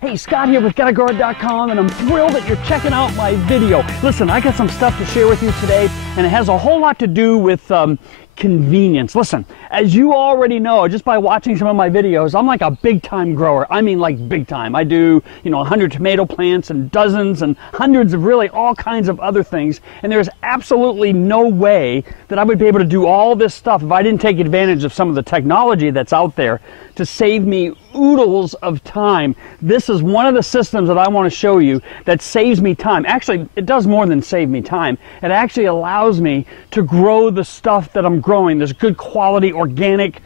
Hey, Scott here with GetAGarden.com, and I'm thrilled that you're checking out my video. Listen, I got some stuff to share with you today, and it has a whole lot to do with convenience. Listen, as you already know, just by watching some of my videos, I'm like a big-time grower. I mean, like big time. I do, 100 tomato plants and dozens and hundreds of really all kinds of other things, and there's absolutely no way that I would be able to do all this stuff if I didn't take advantage of some of the technology that's out there to save me oodles of time. This is one of the systems that I want to show you that saves me time. Actually, it does more than save me time. It actually allows me to grow the stuff that I'm growing, this good quality organic,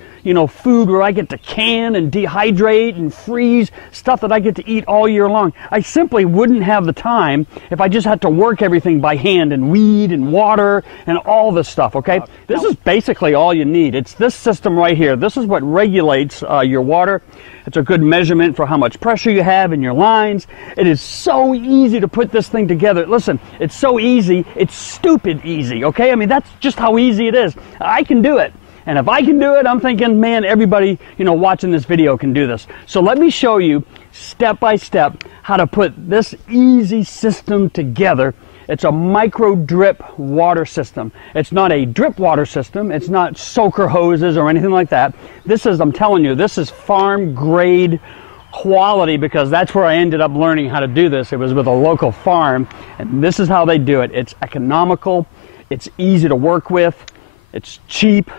food where I get to can and dehydrate and freeze stuff that I get to eat all year long. I simply wouldn't have the time if I just had to work everything by hand and weed and water and all this stuff, okay? This is basically all you need. It's this system right here. This is what regulates your water. It's a good measurement for how much pressure you have in your lines. It is so easy to put this thing together. Listen, it's so easy, it's stupid easy, okay? I mean, that's just how easy it is. I can do it. And if I can do it, I'm thinking, man, everybody, watching this video can do this. So let me show you step by step how to put this easy system together. It's a micro drip water system. It's not a drip water system. It's not soaker hoses or anything like that. This is, I'm telling you, this is farm grade quality, because that's where I ended up learning how to do this. It was with a local farm, and this is how they do it. It's economical, it's easy to work with, it's cheap,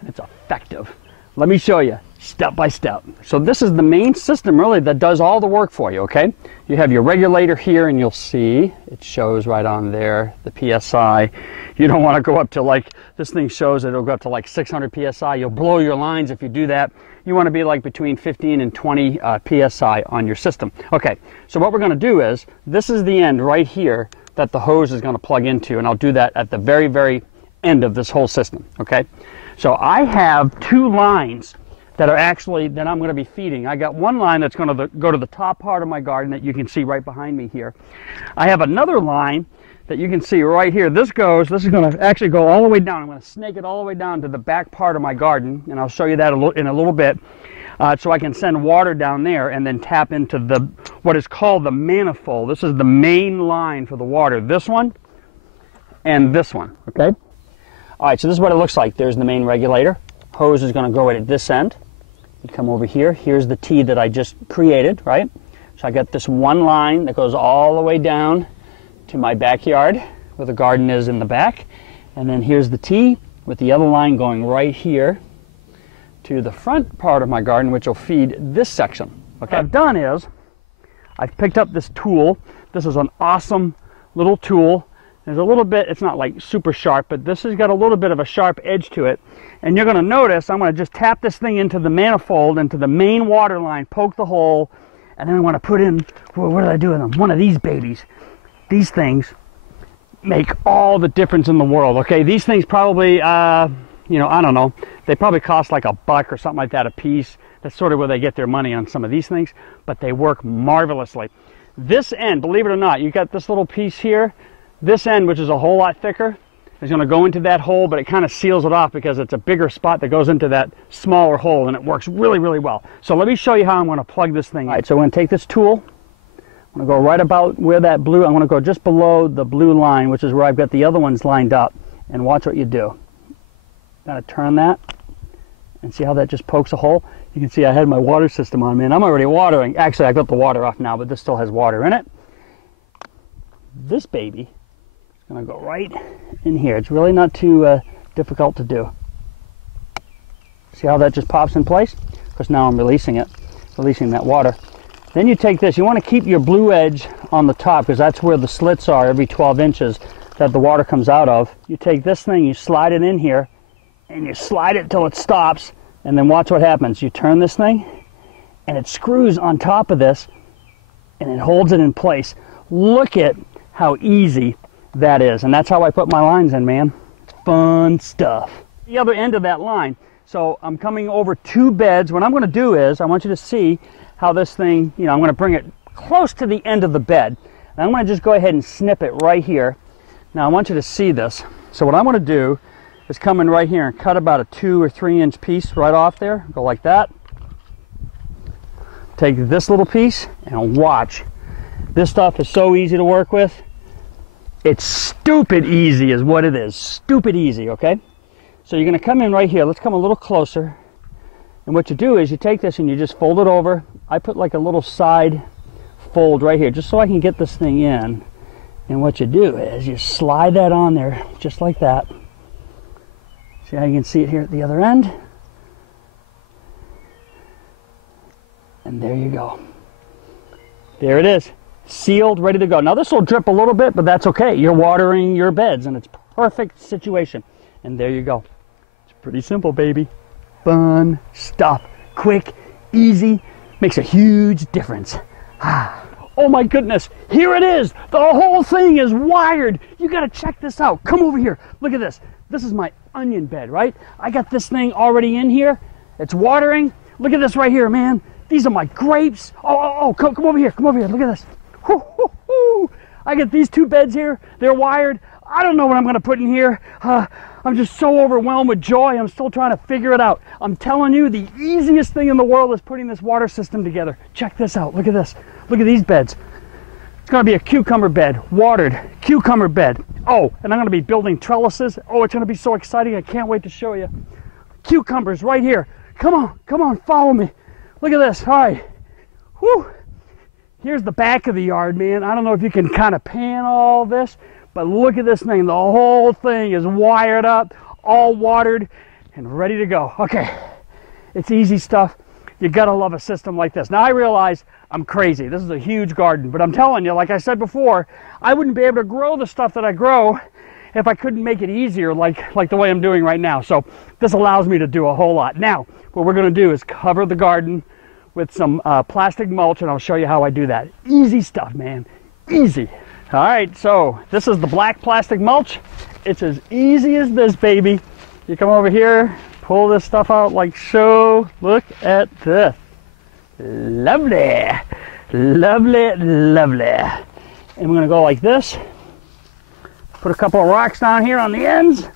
and it's effective. Let me show you step by step. So this is the main system really that does all the work for you, okay? You have your regulator here, and you'll see it shows right on there the PSI. You don't want to go up to, like, this thing shows it'll go up to like 600 PSI. You'll blow your lines if you do that. You want to be like between 15 and 20 PSI on your system. Okay, so what we're going to do is, this is the end right here that the hose is going to plug into, and I'll do that at the very, very end of this whole system, okay? So I have two lines that are actually, that I'm going to be feeding. I got one line that's going to go to the top part of my garden that you can see right behind me here. I have another line that you can see right here. This is going to actually go all the way down. I'm going to snake it all the way down to the back part of my garden, and I'll show you that in a little bit. So I can send water down there and then tap into what is called the manifold. This is the main line for the water. This one and this one, okay? All right, so this is what it looks like. There's the main regulator. Hose is going to go right at this end. You come over here. Here's the T that I just created, right? So I got this one line that goes all the way down to my backyard where the garden is in the back. And then here's the T with the other line going right here to the front part of my garden, which will feed this section. Okay. What I've done is I've picked up this tool. This is an awesome little tool. There's a little bit, it's not like super sharp, but this has got a little bit of a sharp edge to it. And you're going to notice I'm going to just tap this thing into the manifold, into the main water line, poke the hole, and then I want to put in, well, what did I do with them? One of these babies. These things make all the difference in the world, okay? These things probably, I don't know, they probably cost like $1 or something like that a piece. That's sort of where they get their money on some of these things, but they work marvelously. This end, believe it or not, you got this little piece here. This end, which is a whole lot thicker, is going to go into that hole, but it kind of seals it off because it's a bigger spot that goes into that smaller hole, and it works really, really well. So let me show you how I'm going to plug this thing in. All right, so I'm going to take this tool. I'm going to go right about where that blue, I'm going to go just below the blue line, which is where I've got the other ones lined up, and watch what you do. Got to turn that, and see how that just pokes a hole? You can see I had my water system on, man. I'm already watering. Actually, I got the water off now, but this still has water in it. This baby going to go right in here. It's really not too difficult to do. See how that just pops in place? Because now I'm releasing that water. Then you take this. You want to keep your blue edge on the top, because that's where the slits are every 12 inches that the water comes out of. You take this thing, you slide it in here, and you slide it till it stops, and then watch what happens. You turn this thing, and it screws on top of this, and it holds it in place. Look at how easy that is, and that's how I put my lines in, man. Fun stuff. The other end of that line. So I'm coming over two beds. What I'm going to do is, I want you to see how this thing, I'm going to bring it close to the end of the bed. And I'm going to just go ahead and snip it right here. Now I want you to see this. So what I'm going to do is come in right here and cut about a 2 or 3 inch piece right off there. Go like that. take this little piece and watch. This stuff is so easy to work with. It's stupid easy is what it is. Stupid easy, okay? So you're gonna come in right here. Let's come a little closer. And what you do is you take this and you just fold it over. I put like a little side fold right here just so I can get this thing in. And what you do is you slide that on there just like that. See how you can see it here at the other end? And there you go. There it is. Sealed, ready to go. Now this will drip a little bit, but that's okay. You're watering your beds and it's perfect situation. And there you go. It's pretty simple, baby. Fun stuff. Quick, easy, makes a huge difference. Oh my goodness, here it is. The whole thing is wired. You gotta check this out. Come over here. Look at this. This is my onion bed, right? I got this thing already in here. It's watering. Look at this right here, man. These are my grapes. Oh, come over here. Come over here. Look at this. I got these two beds here. They're wired. I don't know what I'm gonna put in here. I'm just so overwhelmed with joy. I'm still trying to figure it out. I'm telling you, the easiest thing in the world is putting this water system together. Check this out. Look at this. Look at these beds. It's going to be a cucumber bed, watered cucumber bed. Oh, and I'm going to be building trellises. Oh, it's going to be so exciting. I can't wait to show you. Cucumbers right here. Come on, follow me. Look at this. All right. Whew. Here's the back of the yard, man. I don't know if you can kind of pan all this, but look at this thing. The whole thing is wired up, all watered, and ready to go. Okay, it's easy stuff. You gotta love a system like this. Now I realize I'm crazy. This is a huge garden, but I'm telling you, like I said before, I wouldn't be able to grow the stuff that I grow if I couldn't make it easier like the way I'm doing right now. So this allows me to do a whole lot. Now, what we're gonna do is cover the garden with some plastic mulch, and I'll show you how I do that. Easy stuff, man, easy. All right, so this is the black plastic mulch. It's as easy as this, baby. You come over here, pull this stuff out like so. Look at this. Lovely, lovely, lovely. And we're gonna go like this. Put a couple of rocks down here on the ends.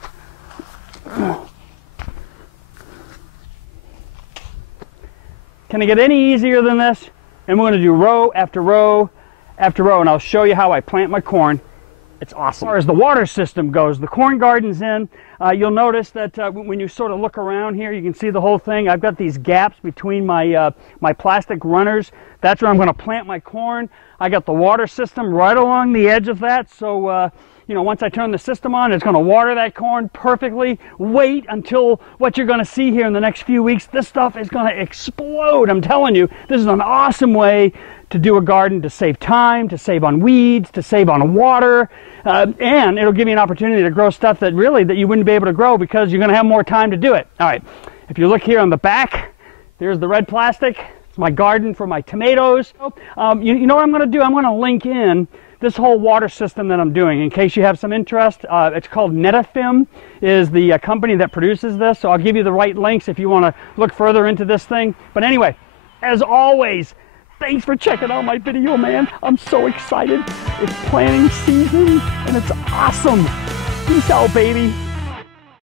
Can it get any easier than this? And we're gonna do row after row after row, and I'll show you how I plant my corn. It's awesome. As far as the water system goes, the corn garden's in. You'll notice that when you sort of look around here, you can see the whole thing. I've got these gaps between my my plastic runners. That's where I'm going to plant my corn. I got the water system right along the edge of that, so you know, once I turn the system on, it's going to water that corn perfectly. Wait until what you're going to see here in the next few weeks. This stuff is going to explode. I'm telling you, this is an awesome way to do a garden, to save time, to save on weeds, to save on water, and it'll give you an opportunity to grow stuff that you wouldn't be able to grow because you're going to have more time to do it. All right, if you look here on the back, there's the red plastic. It's my garden for my tomatoes. You know what I'm going to do? I'm going to link in this whole water system that I'm doing in case you have some interest. It's called Netafim, is the company that produces this, so I'll give you the right links if you want to look further into this thing. But anyway, as always, thanks for checking out my video, man. I'm so excited. It's planting season and it's awesome. Peace out, baby.